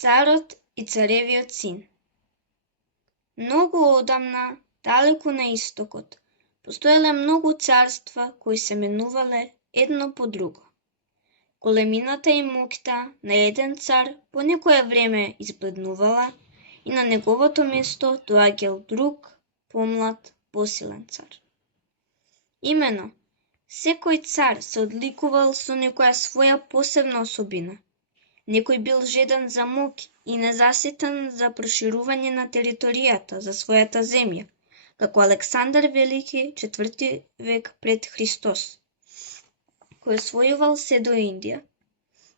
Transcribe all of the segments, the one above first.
Царот и царевиот син. Многу одамна, далеку на истокот, постоеле многу царства кои се менувале едно по друго. Големината и моќта на еден цар по некое време избледнувала и на неговото место доаѓал друг, помлад, посилен цар. Имено, секој цар се одликувал со некоја своја посебна особина. Некој бил жеден за моќ и незаситен за проширување на територијата за својата земја, како Александар Велики 4 век пред Христос, кој освојувал се до Индија.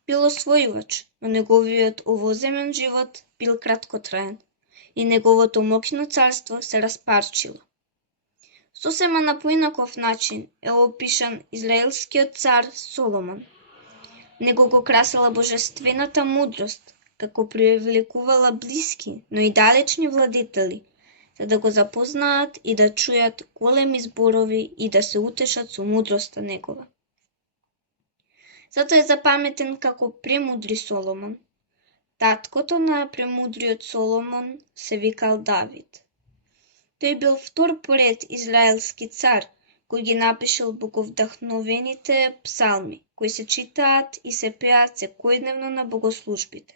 Бил освојувач, но неговиот овоземен живот бил краткотраен и неговото моќно царство се распарчило. Сосема на поинаков начин е опишан израелскиот цар Соломон. Него го красела божествената мудрост, како привлекувала блиски, но и далечни владетели, за да го запознаат и да чујат големи зборови и да се утешат со мудроста негова. Затоа е запаметен како премудри Соломон. Таткото на премудриот Соломон се викал Давид. Тој бил втор поред израелски цар, кој ги напишал боговдахновените псалми, кои се читаат и се пеат секојдневно на богослужбите.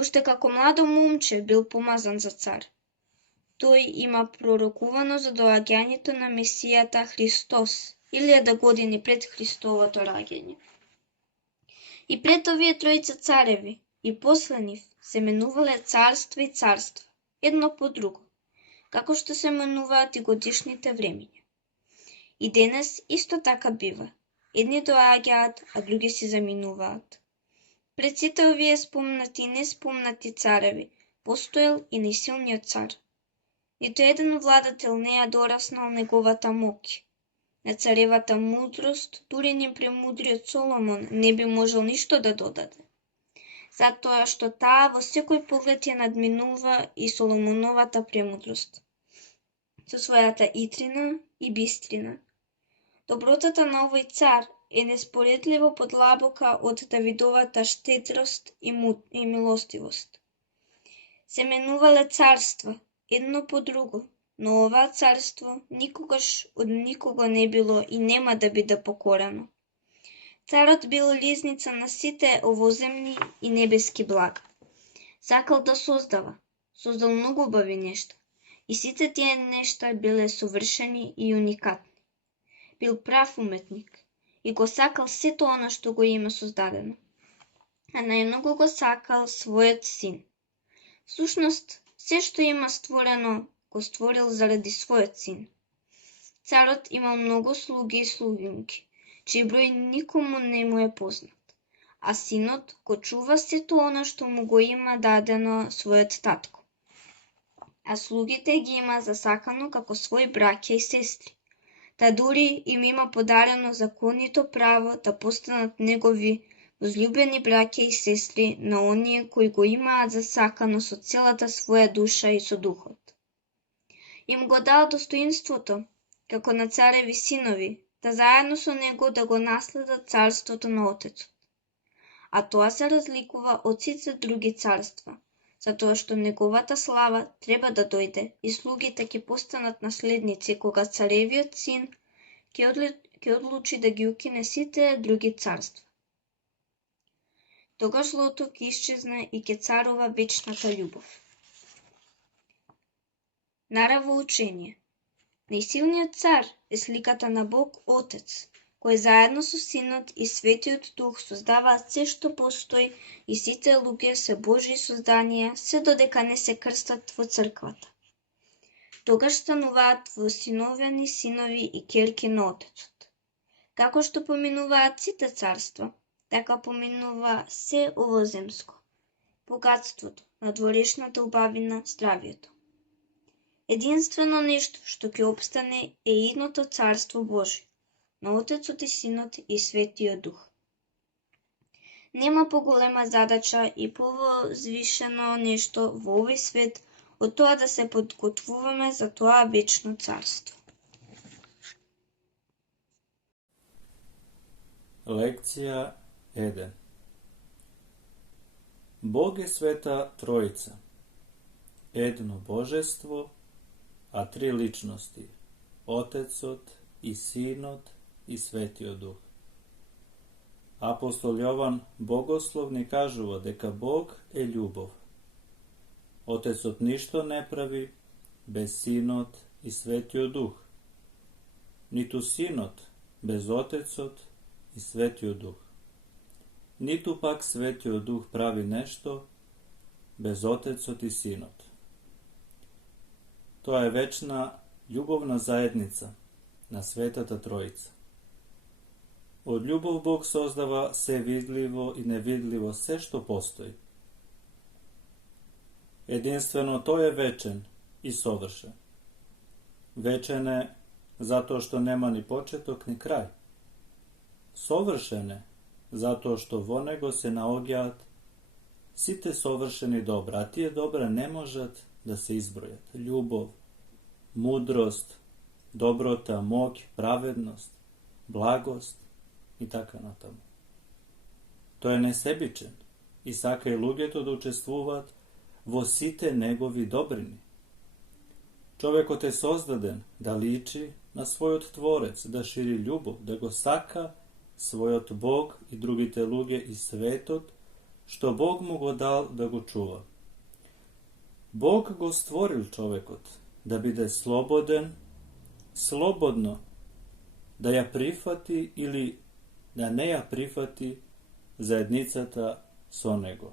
Уште како младо момче бил помазан за цар. Тој има пророкувано за доаѓањето на Месијата Христос, 1000 години пред Христовото раѓање. И пред овие тројца цареви, и после нив, се менувале царства и царства, едно по друго, како што се менуваат и годишните времиња. И денес исто така бива. Едни доаѓаат, а други си заминуваат. Пред сите овие спомнати и неспомнати цареви, постоел и најсилниот цар. Ниту еден владател не ја дораснал неговата моќ. На царевата мудрост, дури ни премудриот Соломон не би можел ништо да додаде. Затоа што таа во секој поглед ја надминува и Соломоновата премудрост. Со својата итрина и бистрина. Добротата на овој цар е неспоредливо подлабока од Давидовата штедрост и милостивост. Се менувале царства, едно по друго, но ова царство никогаш од никого не било и нема да биде покорено. Царот бил лизница на сите овоземни и небески блага. Сакал да создал многу убави нешта, и сите тие нешта биле совршени и уникатни. Бил прав уметник и го сакал сето она што го има создадено. А најмногу го сакал својот син. Всушност, се што има створено, го створил заради својот син. Царот имал многу слуги и слугинки, чиј број никому не му е познат, а синот го чува сето она што му го има дадено својот татко. А слугите ги има засакано како своји браќа и сестри, та дури им има подарено законито право да постанат негови возлюбени браќа и сестри на оние кои го имаат засакано со целата своја душа и со духот. Им го дал достоинството, како на цареви синови, да заедно со него да го наследат царството на Отецот. А тоа се разликува од сите други царства, затоа што неговата слава треба да дојде и слугите ќе постанат наследници кога царевиот син ќе одлучи да ги укине сите други царства. Тогаш злото ќе исчезне и ќе царува вечната љубов. Наравоучение. Најсилниот цар е сликата на Бог Отец, кој заедно со Синот и Светиот Дух создаваат се што постои и сите луѓе се Божји созданија се додека не се крстат во црквата. Тогаш стануваат восиновени синови и ќерки на Отецот. Како што поминуваат сите царства, така поминува се овоземско, богатството, надворешната убавина, здравието. Единствено нешто што ќе опстане е идното царство Божјо, на Отецот и Синот и Светиот Дух. Нема поголема задача и повозвишено нешто во овој свет од тоа да се подготвуваме за тоа вечно царство. Лекција 1. Bog je sveta trojica, jedno božestvo, a tri ličnosti, Otecot i Sinot i Svetio Duh. Apostol Jovan bogoslovni kažuva deka Bog je ljubov. Otecot ništo ne pravi bez Sinot i Svetio Duh. Nitu Sinot bez Otecot i Svetio Duh. Nitu pak Svetio Duh pravi nešto bez Otecot i Sinot. To je večna ljubovna zajednica na Svetata Trojica. Od ljubov Bog sozdava sve vidljivo i nevidljivo sve što postoji. Jedinstveno to je večen i sovršen. Večene zato što nema ni početok ni kraj. Sovršene zato što vonego se naogjat site sovršeni dobra, a tije dobra ne možat da se izbrojat. Ljubov, mudrost, dobrota, mog, pravednost, blagost i tako natamo. To je nesebičen i sakaj lugeto da učestvuvat vo site negovi dobrini. Čovjeko te sozdaden da liči na svoj tvorec, da širi ljubav, da go saka svojot Bog i drugi te luge i svetot, što Bog mu go dal da go čuva. Bog go stvoril čovjekot, da bide sloboden, slobodno, da ja prihvati ili da ne ja prihvati zajednicata s onego.